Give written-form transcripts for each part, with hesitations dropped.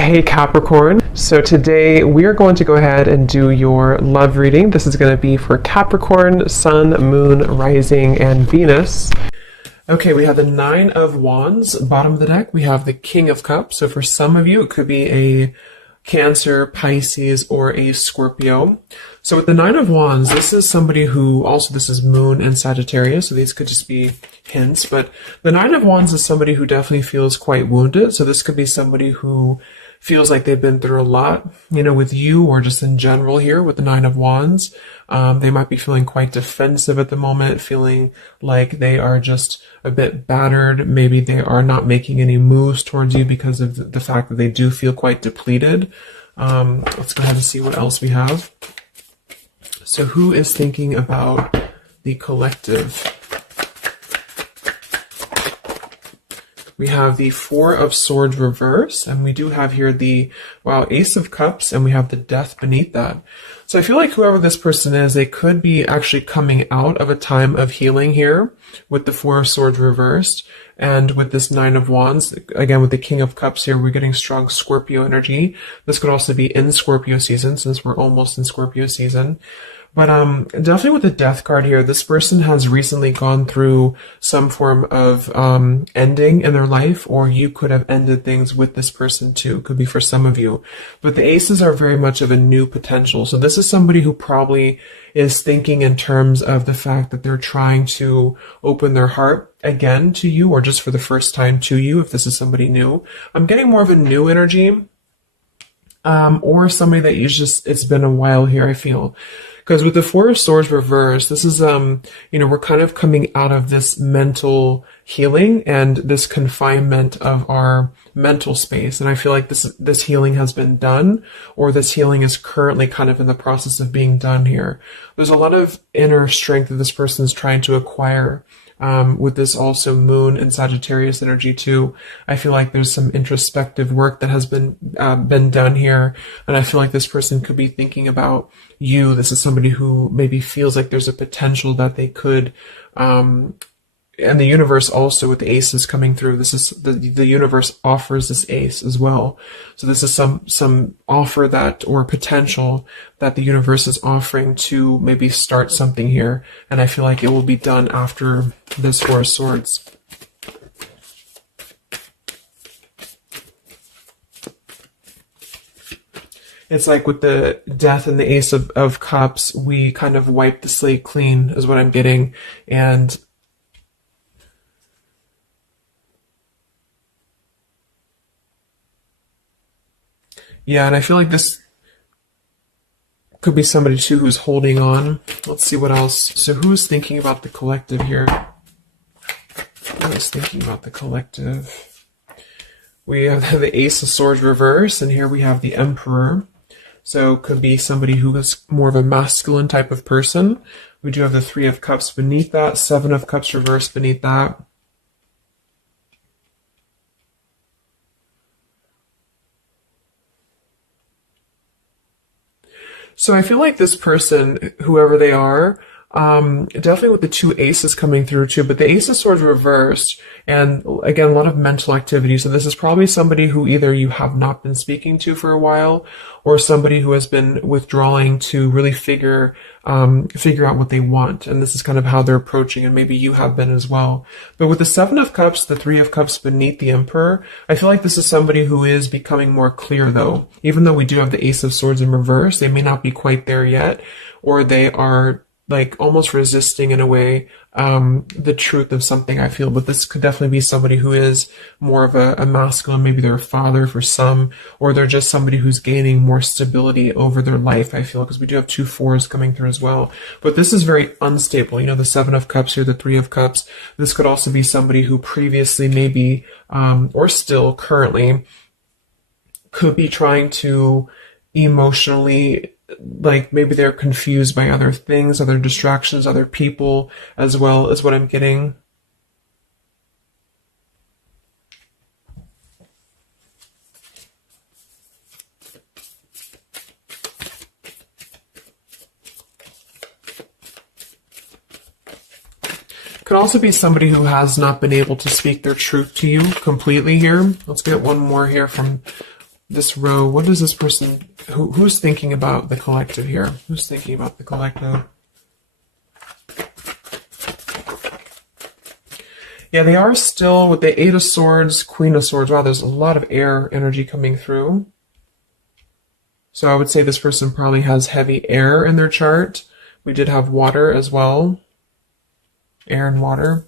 Hey Capricorn, so today we are going to go ahead and do your love reading. This is going to be for Capricorn, Sun, Moon, Rising, and Venus. Okay, we have the Nine of Wands, bottom of the deck. We have the King of Cups. So for some of you, it could be a Cancer, Pisces, or a Scorpio. So with the Nine of Wands, this is somebody who, also this is Moon and Sagittarius, so these could just be hints, but the Nine of Wands is somebody who definitely feels quite wounded. So this could be somebody who feels like they've been through a lot, you know, with you or just in general here with the Nine of Wands. They might be feeling quite defensive at the moment, feeling like they are just a bit battered. Maybe they are not making any moves towards you because of the fact that they do feel quite depleted. Let's go ahead and see what else we have. So who is thinking about the collective? We have the Four of Swords reverse, and we do have here the, Ace of Cups, and we have the Death beneath that. So I feel like whoever this person is, they could be actually coming out of a time of healing here with the Four of Swords reversed, and with this Nine of Wands, again with the King of Cups here, we're getting strong Scorpio energy. This could also be in Scorpio season, since we're almost in Scorpio season. But definitely with the Death card here, this person has recently gone through some form of ending in their life, or you could have ended things with this person too. Could be for some of you. But the aces are very much of a new potential. So this is somebody who probably is thinking in terms of the fact that they're trying to open their heart again to you, or just for the first time to you, if this is somebody new. I'm getting more of a new energy, or somebody that it's been a while here, I feel. Because with the Four of Swords reversed, this is, we're kind of coming out of this mental healing and this confinement of our mental space. And I feel like this healing has been done, or this healing is currently kind of in the process of being done here. There's a lot of inner strength that this person is trying to acquire. With this also Moon and Sagittarius energy too. I feel like there's some introspective work that has been done here, and I feel like this person could be thinking about you. This is somebody who maybe feels like there's a potential that they could, and the universe also with the aces coming through. This is the universe offers this ace as well. So this is some offer that, or potential that the universe is offering to maybe start something here. And I feel like it will be done after this Four of Swords. It's like with the Death and the Ace of Cups, we kind of wipe the slate clean is what I'm getting. And yeah, and I feel like this could be somebody too who's holding on. Let's see what else. So who's thinking about the collective here? Who is thinking about the collective? We have the Ace of Swords reverse, and here we have the Emperor. So could be somebody who is more of a masculine type of person. We do have the Three of Cups beneath that, Seven of Cups reverse beneath that. So I feel like this person, whoever they are, definitely with the two aces coming through too, but the Ace of Swords reversed, and again, a lot of mental activity. So this is probably somebody who either you have not been speaking to for a while, or somebody who has been withdrawing to really figure out what they want. And this is kind of how they're approaching, and maybe you have been as well. But with the Seven of Cups, the Three of Cups beneath the Emperor, I feel like this is somebody who is becoming more clear though. Even though we do have the Ace of Swords in reverse, they may not be quite there yet, or they are like almost resisting in a way the truth of something, I feel. But this could definitely be somebody who is more of a masculine. Maybe they're a father for some, or they're just somebody who's gaining more stability over their life, I feel, because we do have two fours coming through as well. But this is very unstable. You know, the Seven of Cups here, the Three of Cups. This could also be somebody who previously maybe, or still currently, could be trying to emotionally, like maybe they're confused by other things, other distractions, other people, as well as what I'm getting. Could also be somebody who has not been able to speak their truth to you completely here. Let's get one more here from this row, what is this person, who's thinking about the collective here? Who's thinking about the collective? Yeah, they are still with the Eight of Swords, Queen of Swords. Wow, there's a lot of air energy coming through. So I would say this person probably has heavy air in their chart. We did have water as well. Air and water.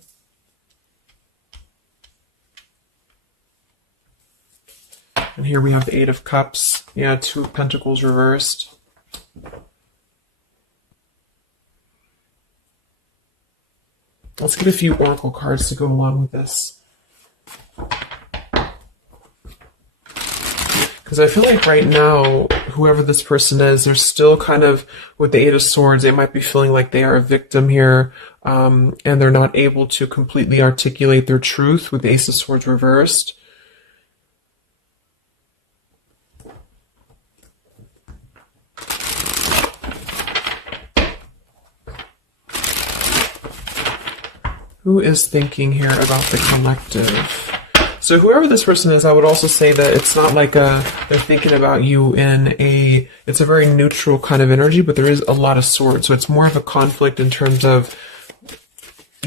And here we have the Eight of Cups. Yeah, Two of Pentacles reversed. Let's get a few oracle cards to go along with this. Because I feel like right now, whoever this person is, they're still kind of, with the Eight of Swords, they might be feeling like they are a victim here, and they're not able to completely articulate their truth with the Ace of Swords reversed. Who is thinking here about the collective? So whoever this person is, I would also say that it's not like they're thinking about you in it's a very neutral kind of energy, but there is a lot of swords. So it's more of a conflict in terms of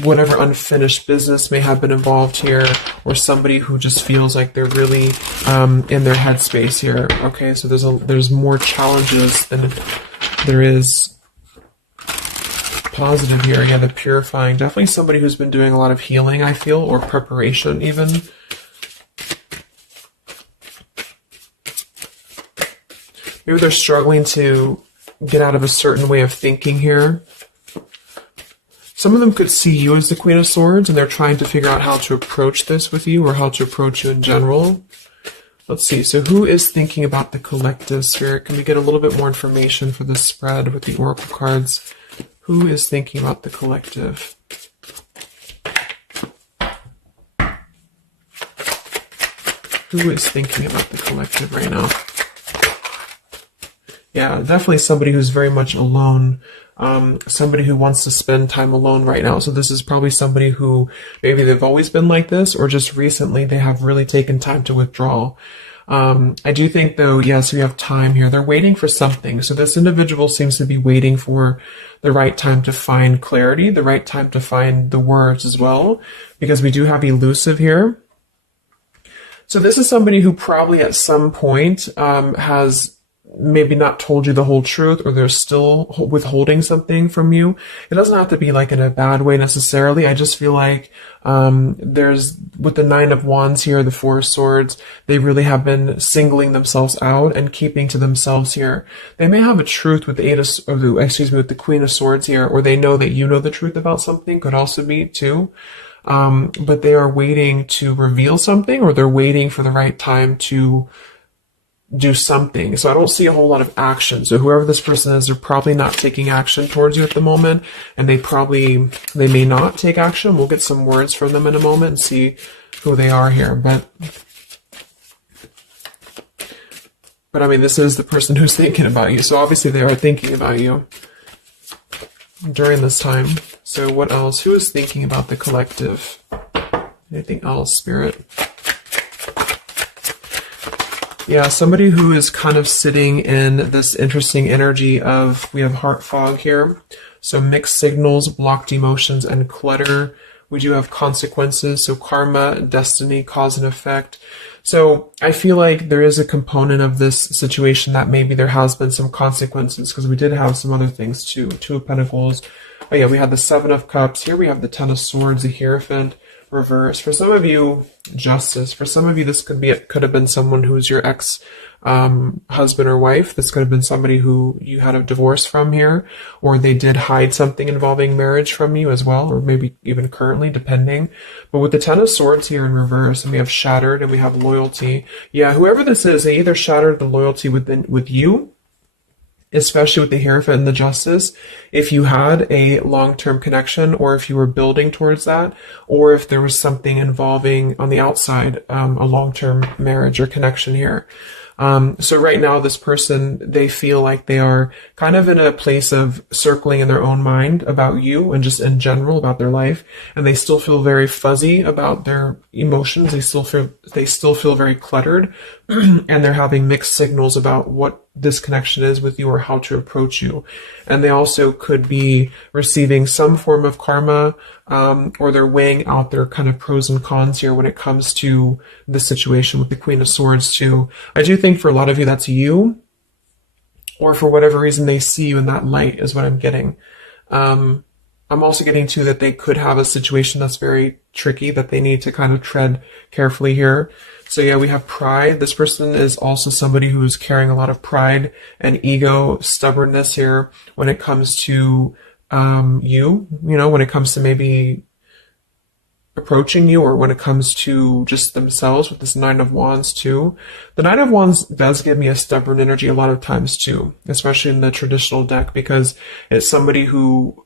whatever unfinished business may have been involved here, or somebody who just feels like they're really in their headspace here. Okay, so there's more challenges than there is positive here. Yeah, the purifying. Definitely somebody who's been doing a lot of healing, I feel, or preparation even. Maybe they're struggling to get out of a certain way of thinking here. Some of them could see you as the Queen of Swords, and they're trying to figure out how to approach this with you, or how to approach you in general. Let's see. So who is thinking about the collective, Spirit? Can we get a little bit more information for this spread with the oracle cards? Who is thinking about the collective? Who is thinking about the collective right now? Yeah, definitely somebody who's very much alone. Somebody who wants to spend time alone right now. So this is probably somebody who maybe they've always been like this, or just recently they have really taken time to withdraw. I do think, though, yes, we have time here. They're waiting for something. So this individual seems to be waiting for the right time to find clarity, the right time to find the words as well, because we do have elusive here. So this is somebody who probably at some point has maybe not told you the whole truth, or they're still withholding something from you. It doesn't have to be like in a bad way necessarily. I just feel like there's, with the Nine of Wands here, the Four of Swords, they really have been singling themselves out and keeping to themselves here. They may have a truth with the with the Queen of Swords here, or they know that you know the truth about something, could also be too. But they are waiting to reveal something, or they're waiting for the right time to do something. So I don't see a whole lot of action. So whoever this person is, they're probably not taking action towards you at the moment, and they may not take action. We'll get some words from them in a moment and see who they are here. But I mean, this is the person who's thinking about you. So obviously they are thinking about you during this time. So what else? Who is thinking about the collective? Anything else, Spirit? Yeah, somebody who is kind of sitting in this interesting energy of, we have heart fog here. So mixed signals, blocked emotions, and clutter. We do have consequences. So karma, destiny, cause and effect. So I feel like there is a component of this situation that maybe there has been some consequences, because we did have some other things too. Two of Pentacles. Oh yeah, we had the Seven of Cups. Here we have the Ten of Swords, the Hierophant. Reverse. For some of you, Justice. For some of you, this could have been someone who's your ex husband or wife. This could have been somebody who you had a divorce from here, or they did hide something involving marriage from you as well, or maybe even currently, depending. But with the Ten of Swords here in reverse, and we have shattered, and we have loyalty. Yeah, whoever this is, they either shattered the loyalty with you, especially with the Hierophant and the Justice, if you had a long-term connection, or if you were building towards that, or if there was something involving on the outside, a long-term marriage or connection here. So right now, this person, they feel like they are kind of in a place of circling in their own mind about you and just in general about their life. And they still feel very fuzzy about their emotions. They still feel very cluttered, and they're having mixed signals about what this connection is with you or how to approach you. And they also could be receiving some form of karma, or they're weighing out their kind of pros and cons here when it comes to the situation with the Queen of Swords too. I do think for a lot of you that's you, or for whatever reason they see you in that light is what I'm getting. I'm also getting too that they could have a situation that's very tricky that they need to kind of tread carefully here. So yeah, we have pride. This person is also somebody who's carrying a lot of pride and ego, stubbornness here when it comes to when it comes to maybe approaching you, or when it comes to just themselves with this Nine of Wands too. The Nine of Wands does give me a stubborn energy a lot of times too, especially in the traditional deck, because it's somebody who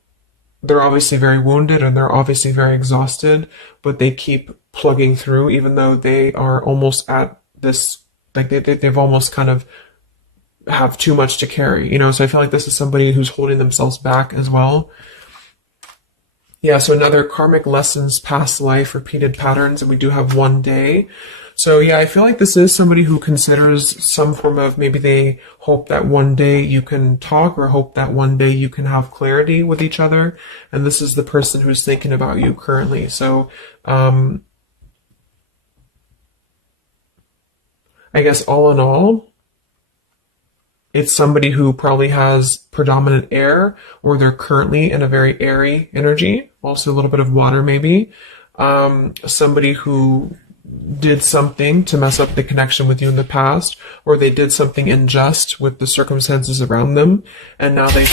they're obviously very wounded and they're obviously very exhausted, but they keep plugging through even though they are almost at this, like they've almost kind of have too much to carry, so I feel like this is somebody who's holding themselves back as well. Yeah, so another karmic lessons, past life, repeated patterns, and we do have one day. So yeah, I feel like this is somebody who considers some form of, maybe they hope that one day you can talk, or hope that one day you can have clarity with each other. And this is the person who's thinking about you currently. So I guess all in all, it's somebody who probably has predominant air, or they're currently in a very airy energy, also a little bit of water maybe. Somebody who did something to mess up the connection with you in the past, or they did something unjust with the circumstances around them, and now they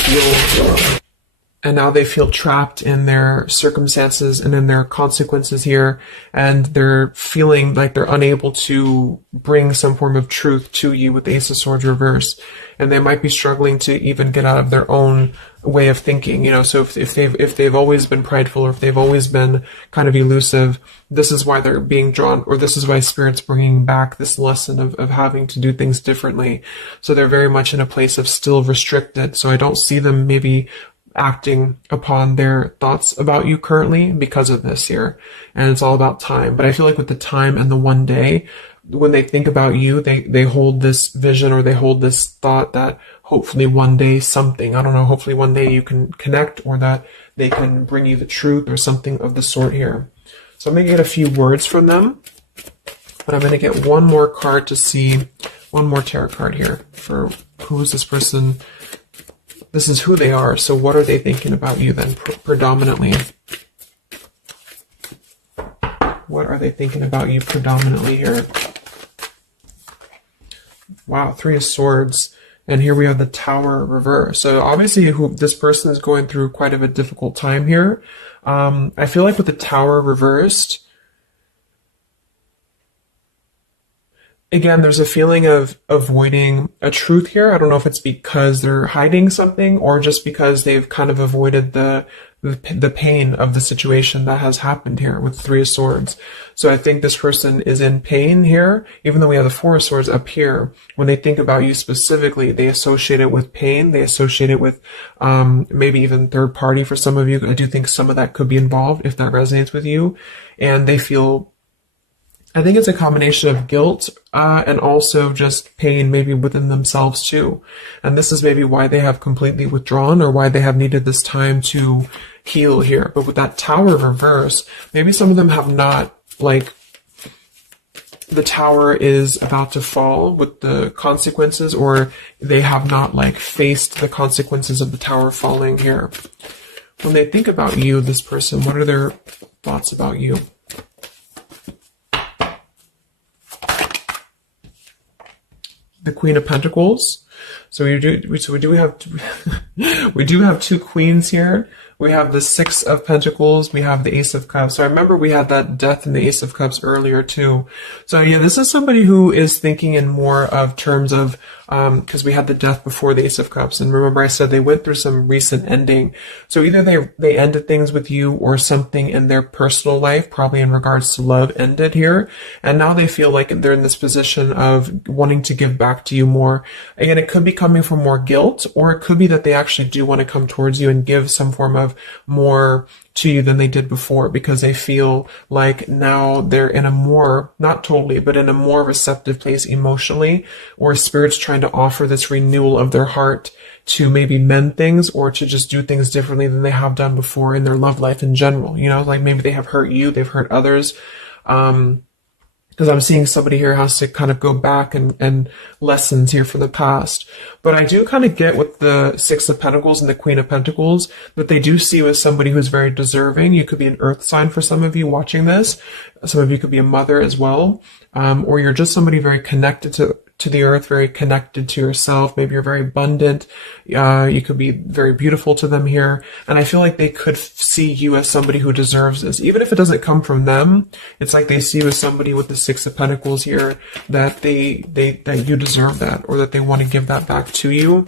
feel trapped in their circumstances and in their consequences here, and they're feeling like they're unable to bring some form of truth to you with the Ace of Swords reverse, and they might be struggling to even get out of their own way of thinking, so if they've always been prideful, or if they've always been kind of elusive, this is why they're being drawn, or this is why Spirit's bringing back this lesson of having to do things differently. So they're very much in a place of still restricted. So I don't see them maybe acting upon their thoughts about you currently because of this here. And it's all about time. But I feel like with the time and the one day, when they think about you, they hold this vision, or they hold this thought that hopefully one day hopefully one day you can connect, or that they can bring you the truth or something of the sort here. So I'm going to get a few words from them, but I'm going to get one more card to see, one more tarot card here for who is this person. This is who they are. So what are they thinking about you then, predominantly? What are they thinking about you predominantly here? Wow, Three of Swords. And here we have the Tower reverse. So obviously this person is going through quite of a difficult time here. I feel like with the Tower reversed, again, there's a feeling of avoiding a truth here. I don't know if it's because they're hiding something, or just because they've kind of avoided the pain of the situation that has happened here with Three of Swords. So I think this person is in pain here, even though we have the Four of Swords up here. When they think about you specifically, they associate it with pain. They associate it with maybe even third party for some of you. I do think some of that could be involved if that resonates with you. And they feel, I think it's a combination of guilt and also just pain maybe within themselves too. And this is maybe why they have completely withdrawn, or why they have needed this time to heal here. But with that Tower reverse, maybe some of them have not, like, the tower is about to fall with the consequences, or they have not like faced the consequences of the tower falling here. When they think about you, this person, what are their thoughts about you? The Queen of Pentacles. So we do have two queens here. We have the Six of Pentacles. We have the Ace of Cups. So I remember we had that Death and the Ace of Cups earlier too. So yeah, this is somebody who is thinking in more of terms of, because we had the Death before the Ace of Cups. And remember I said they went through some recent ending. So either they ended things with you, or something in their personal life, probably in regards to love, ended here. And now they feel like they're in this position of wanting to give back to you more. Again, it it could be coming from more guilt, or it could be that they actually do want to come towards you and give some form of more to you than they did before, because they feel like now they're in a more, not totally, but in a more receptive place emotionally, or Spirit's trying to offer this renewal of their heart to maybe mend things or to just do things differently than they have done before in their love life in general. You know, like maybe they have hurt you, they've hurt others. Because I'm seeing somebody here has to kind of go back and lessons here for the past. But I do kind of get with the Six of Pentacles and the Queen of Pentacles that they do see you as somebody who's very deserving. You could be an earth sign for some of you watching this. Some of you could be a mother as well. Or you're just somebody very connected to the earth, very connected to yourself. Maybe you're very abundant. You could be very beautiful to them here. And I feel like they could see you as somebody who deserves this. Even if it doesn't come from them, it's like they see you as somebody with the Six of Pentacles here, that that you deserve that, or that they want to give that back to you.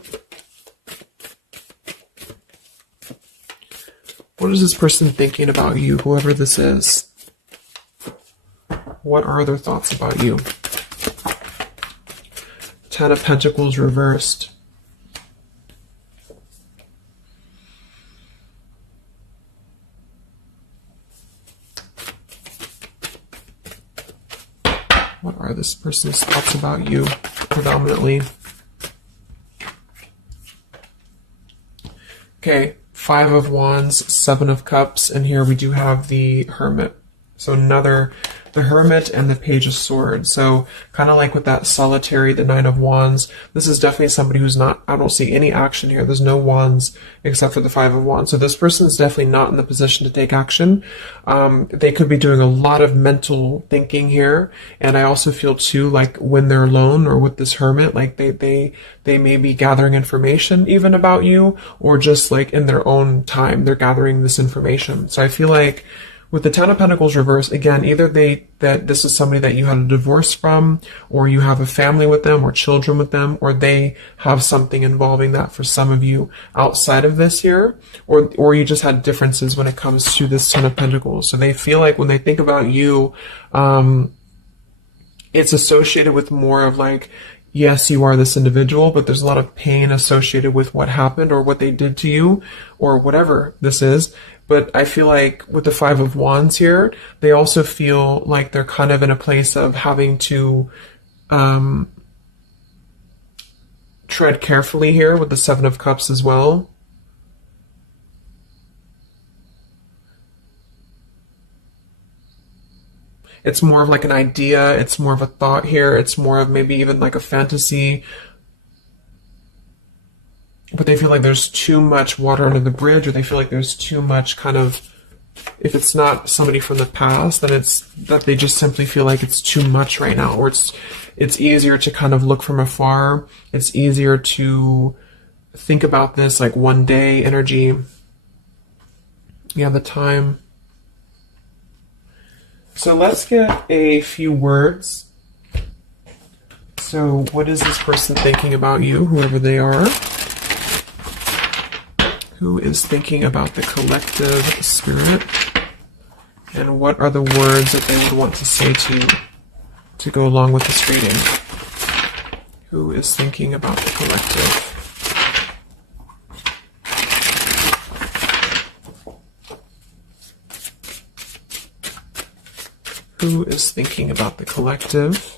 What is this person thinking about you, whoever this is? What are their thoughts about you? Ten of Pentacles reversed. What are this person's thoughts about you, predominantly? Okay, Five of Wands, Seven of Cups, and here we do have the Hermit. So the Hermit and the Page of Swords. So kind of like with that solitary, the Nine of Wands, this is definitely somebody who's not, I don't see any action here. There's no wands except for the Five of Wands. So this person is definitely not in the position to take action. They could be doing a lot of mental thinking here. And I also feel too, like when they're alone or with this Hermit, like they may be gathering information even about you, or just like in their own time, they're gathering this information. So I feel like with the Ten of Pentacles reversed, again, either that this is somebody that you had a divorce from, or you have a family with them, or children with them, or they have something involving that for some of you outside of this here, or you just had differences when it comes to this Ten of Pentacles. So they feel like when they think about you, it's associated with more of like, yes, you are this individual, but there's a lot of pain associated with what happened or what they did to you, or whatever this is. But I feel like with the Five of Wands here, they also feel like they're kind of in a place of having to tread carefully here with the Seven of Cups as well. It's more of like an idea. It's more of a thought here. It's more of maybe even like a fantasy. But they feel like there's too much water under the bridge, or they feel like there's too much kind of, if it's not somebody from the past, then it's that they just simply feel like it's too much right now, or it's easier to kind of look from afar. It's easier to think about this like one day energy. Yeah, the time. So let's get a few words. So what is this person thinking about you, whoever they are? Who is thinking about the collective spirit? And what are the words that they would want to say to go along with this reading? Who is thinking about the collective? Who is thinking about the collective?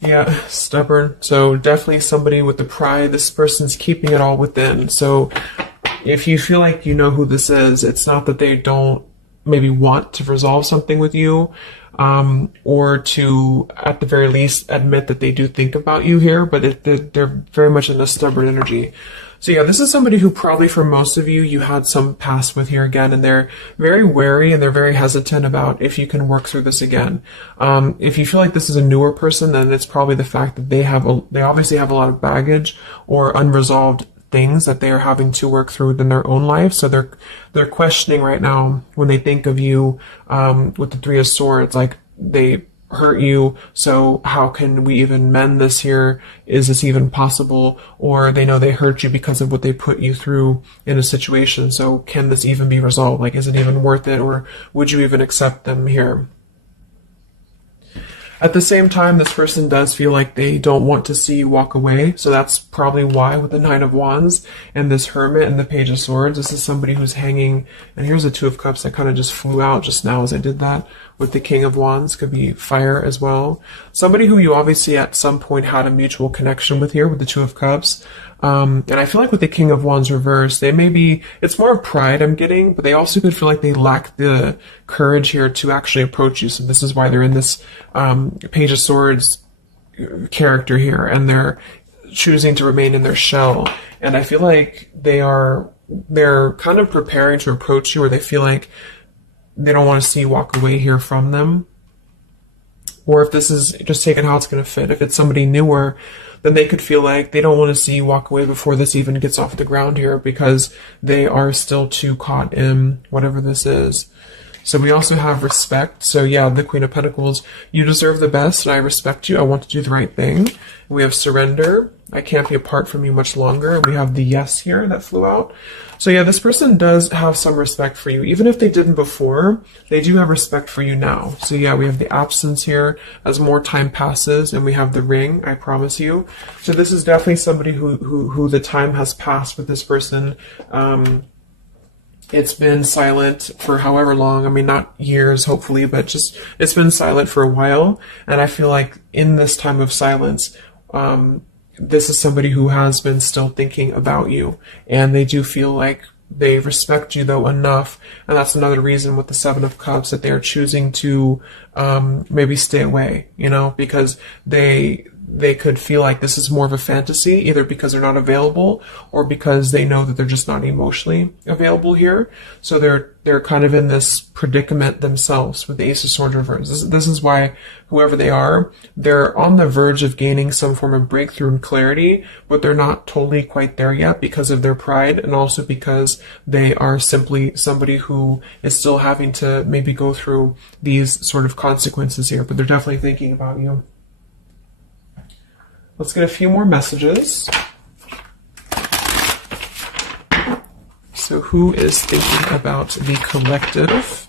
Yeah, stubborn. So definitely somebody with the pride. This person's keeping it all within. So if you feel like you know who this is, it's not that they don't maybe want to resolve something with you, or to, at the very least, admit that they do think about you here, but they're very much in a stubborn energy. So yeah, this is somebody who probably for most of you, you had some past with here again, and they're very wary and they're very hesitant about if you can work through this again. If you feel like this is a newer person, then it's probably the fact that they obviously have a lot of baggage or unresolved things that they are having to work through within their own life. So they're questioning right now when they think of you, with the Three of Swords, like hurt you, so how can we even mend this here? Is this even possible? Or they know they hurt you because of what they put you through in a situation, so can this even be resolved? Like, is it even worth it, or would you even accept them here? At the same time, this person does feel like they don't want to see you walk away, so that's probably why with the Nine of Wands and this Hermit and the Page of Swords, this is somebody who's hanging, and here's the Two of Cups that kind of just flew out just now as I did that, with the King of Wands, could be fire as well. Somebody who you obviously at some point had a mutual connection with here with the Two of Cups. And I feel like with the King of Wands reversed, they may be, it's more of pride I'm getting, but they also could feel like they lack the courage here to actually approach you. So this is why they're in this Page of Swords character here, and they're choosing to remain in their shell. And I feel like they're kind of preparing to approach you, or they feel like they don't want to see you walk away here from them. Or if this is just taking how it's going to fit, if it's somebody newer, then they could feel like they don't want to see you walk away before this even gets off the ground here, because they are still too caught in whatever this is. So we also have respect. So yeah, the Queen of Pentacles, you deserve the best and I respect you. I want to do the right thing. We have surrender. I can't be apart from you much longer. We have the yes here that flew out. So yeah, this person does have some respect for you. Even if they didn't before, they do have respect for you now. So yeah, we have the absence here as more time passes, and we have the ring, I promise you. So this is definitely somebody who the time has passed with this person. It's been silent for however long. I mean, not years, hopefully, but just it's been silent for a while. And I feel like in this time of silence, this is somebody who has been still thinking about you, and they do feel like they respect you though enough. And that's another reason with the Seven of Cups that they're choosing to maybe stay away, you know, because they could feel like this is more of a fantasy, either because they're not available or because they know that they're just not emotionally available here. So they're kind of in this predicament themselves with the Ace of Swords reverse. This is why whoever they are, they're on the verge of gaining some form of breakthrough and clarity, but they're not totally quite there yet because of their pride, and also because they are simply somebody who is still having to maybe go through these sort of consequences here, but they're definitely thinking about you. Let's get a few more messages. So who is thinking about the collective?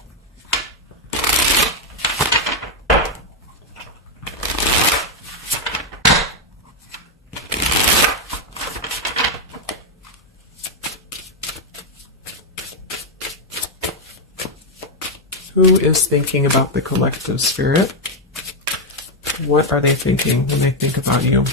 Who is thinking about the collective, Spirit? What are they thinking when they think about you?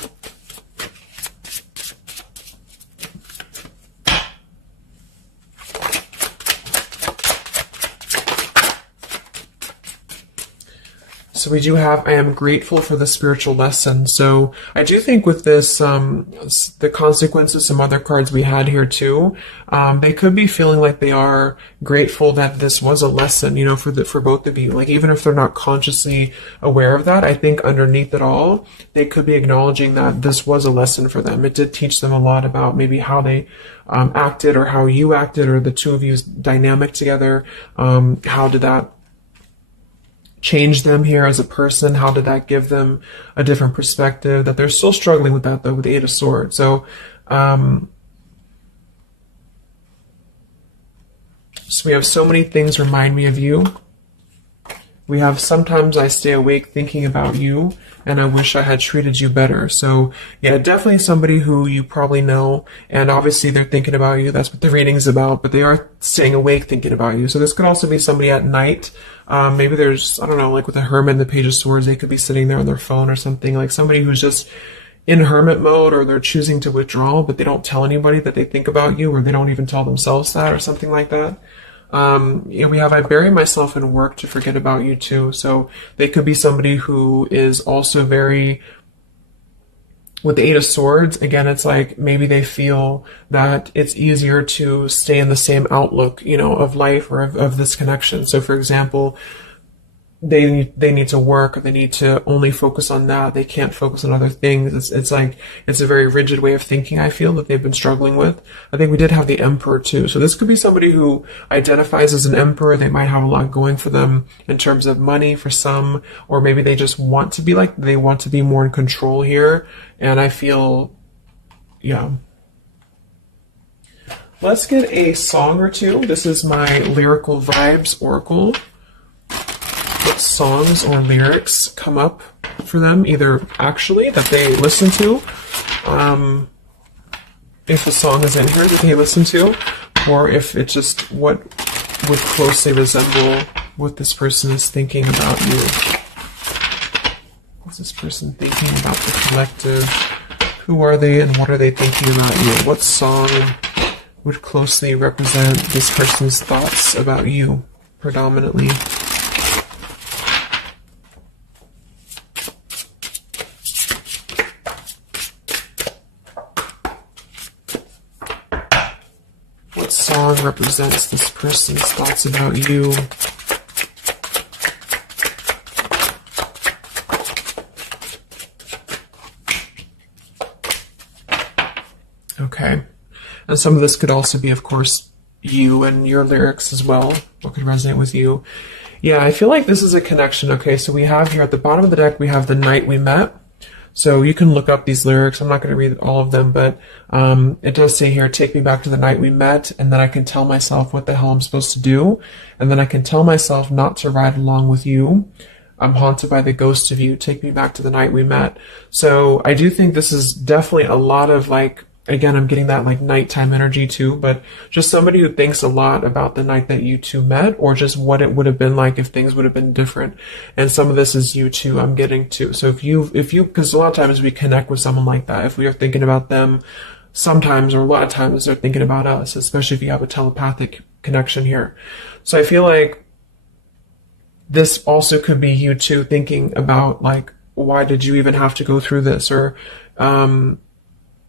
So we do have, I am grateful for the spiritual lesson. So I do think with this, the consequences, some other cards we had here too, they could be feeling like they are grateful that this was a lesson, you know, for both of you. Like, even if they're not consciously aware of that, I think underneath it all, they could be acknowledging that this was a lesson for them. It did teach them a lot about maybe how they acted, or how you acted, or the two of you's dynamic together. How did that change them here as a person? How did that give them a different perspective? That they're still struggling with that though, with the Eight of Swords. So, so we have so many things remind me of you. We have sometimes I stay awake thinking about you, and I wish I had treated you better. So yeah, definitely somebody who you probably know, and obviously they're thinking about you. That's what the reading's about, but they are staying awake thinking about you. So this could also be somebody at night. Maybe there's, I don't know, like with the Hermit and the Page of Swords, they could be sitting there on their phone or something, like somebody who's just in hermit mode, or they're choosing to withdraw, but they don't tell anybody that they think about you, or they don't even tell themselves that, or something like that. You know, we have, I bury myself in work to forget about you too. So they could be somebody who is also very, with the Eight of Swords, again, it's like maybe they feel that it's easier to stay in the same outlook, you know, of life, or of this connection. So for example, they need to work, or they need to only focus on that. They can't focus on other things. It's like, it's a very rigid way of thinking, I feel, that they've been struggling with. I think we did have the Emperor too. So this could be somebody who identifies as an Emperor. They might have a lot going for them in terms of money for some, or maybe they just want to be like, they want to be more in control here. And I feel, yeah. Let's get a song or two. This is my Lyrical Vibes Oracle. What songs or lyrics come up for them, either actually that they listen to, if a song is in here that they listen to, or if it's just what would closely resemble what this person is thinking about you. What's this person thinking about the collective? Who are they and what are they thinking about you? What song would closely represent this person's thoughts about you predominantly? What song represents this person's thoughts about you? Okay. And some of this could also be, of course, you and your lyrics as well. What could resonate with you? Yeah, I feel like this is a connection. Okay, so we have here at the bottom of the deck, we have The Night We Met. So you can look up these lyrics. I'm not going to read all of them, but it does say here, take me back to the night we met, and then I can tell myself what the hell I'm supposed to do, and then I can tell myself not to ride along with you. I'm haunted by the ghost of you. Take me back to the night we met. So I do think this is definitely a lot of, like, again, I'm getting that like nighttime energy too, but just somebody who thinks a lot about the night that you two met, or just what it would have been like if things would have been different. And some of this is you too, I'm getting to. So if you, because a lot of times we connect with someone like that, if we are thinking about them sometimes, or a lot of times they're thinking about us, especially if you have a telepathic connection here. So I feel like this also could be you too thinking about, like, why did you even have to go through this? Or,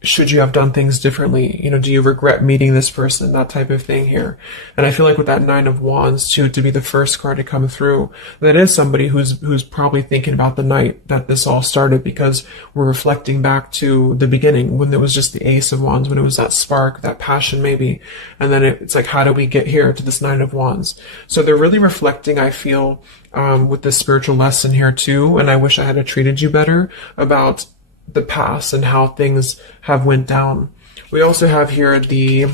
should you have done things differently? You know, do you regret meeting this person? That type of thing here. And I feel like with that Nine of Wands too, to be the first card to come through, that is somebody who's probably thinking about the night that this all started, because we're reflecting back to the beginning when there was just the Ace of Wands, when it was that spark, that passion maybe. And then it's like, how do we get here to this Nine of Wands? So they're really reflecting, I feel, with this spiritual lesson here too. And I wish I had treated you better, about the past and how things have went down. We also have here the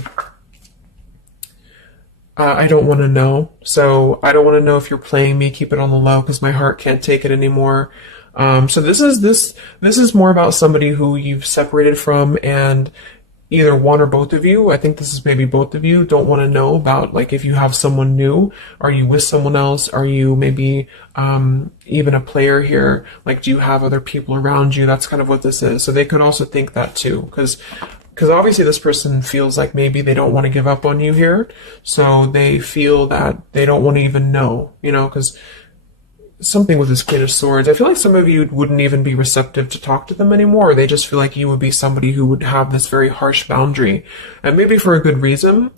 I don't want to know. So I don't want to know if you're playing me. Keep it on the low because my heart can't take it anymore. So this is more about somebody who you've separated from, and either one or both of you, I think this is maybe both of you, don't want to know about, like, if you have someone new. Are you with someone else? Are you maybe even a player here? Like, do you have other people around you? That's kind of what this is. So they could also think that too, because obviously this person feels like maybe they don't want to give up on you here. So they feel that they don't want to even know, you know, because something with this Queen of Swords, I feel like some of you wouldn't even be receptive to talk to them anymore. Or they just feel like you would be somebody who would have this very harsh boundary, and maybe for a good reason.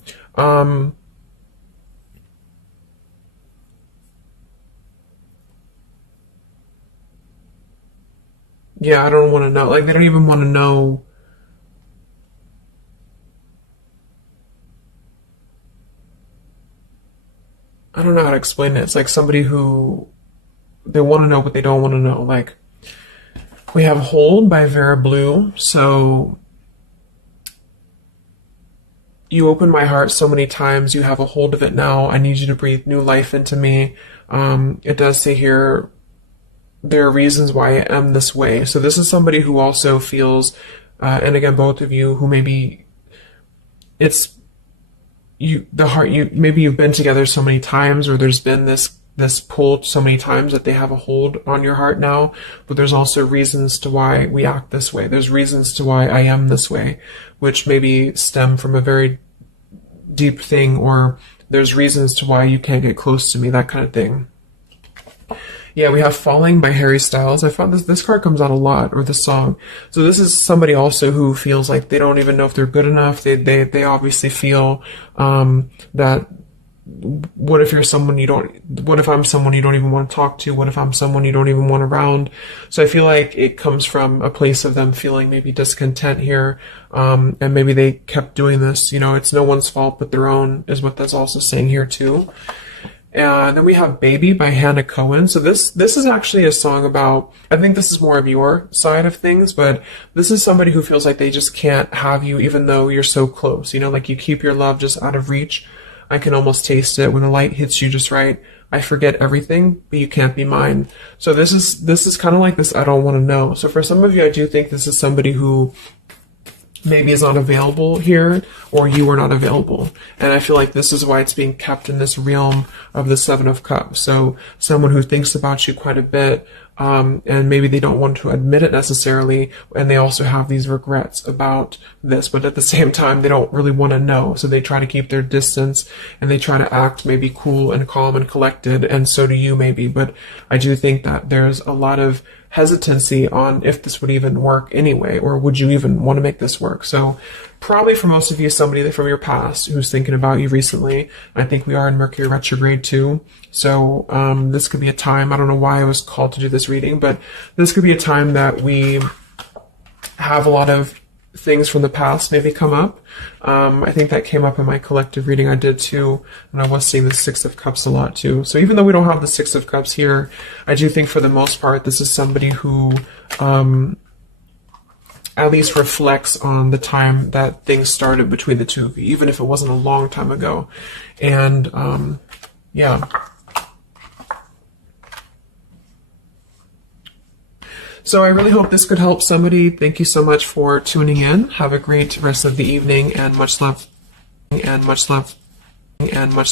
Yeah, I don't want to know. Like, they don't even want to know. I don't know how to explain it. It's like somebody who, they want to know, but they don't want to know. Like, we have Hold by Vera Blue. So you opened my heart so many times. You have a hold of it now. I need you to breathe new life into me. It does say here, there are reasons why I am this way. So this is somebody who also feels, and again, both of you, who maybe it's you, the heart, you, maybe you've been together so many times, or there's been this pull so many times that they have a hold on your heart now, but there's also reasons to why we act this way. There's reasons to why I am this way, which maybe stem from a very deep thing, or there's reasons to why you can't get close to me, that kind of thing. Yeah, we have Falling by Harry Styles. I found this card comes out a lot, or this song. So this is somebody also who feels like they don't even know if they're good enough. They obviously feel that what if you're someone you don't, what if I'm someone you don't even want to talk to? What if I'm someone you don't even want around? So I feel like it comes from a place of them feeling maybe discontent here. And maybe they kept doing this, you know, it's no one's fault but their own, is what that's also saying here too. And then we have Baby by Hannah Cohen. So this is actually a song about, I think this is more of your side of things, but this is somebody who feels like they just can't have you even though you're so close. You know, like you keep your love just out of reach. I can almost taste it when the light hits you just right. I forget everything, but you can't be mine. So this is kind of like this I don't want to know. So for some of you, I do think this is somebody who maybe is not available here, or you are not available. And I feel like this is why it's being kept in this realm of the Seven of Cups. So someone who thinks about you quite a bit, and maybe they don't want to admit it necessarily, and they also have these regrets about this, but at the same time, they don't really want to know. So they try to keep their distance, and they try to act maybe cool and calm and collected, and so do you maybe. But I do think that there's a lot of hesitancy on if this would even work anyway, or would you even want to make this work? So probably for most of you, somebody from your past who's thinking about you recently. I think we are in Mercury retrograde too. So this could be a time, I don't know why I was called to do this reading, but this could be a time that we have a lot of things from the past maybe come up. I think that came up in my collective reading I did too, and I was seeing the Six of Cups a lot too. So even though we don't have the Six of Cups here, I do think for the most part this is somebody who at least reflects on the time that things started between the two of you, even if it wasn't a long time ago. And yeah. So I really hope this could help somebody. Thank you so much for tuning in. Have a great rest of the evening, and much love, and much love, and much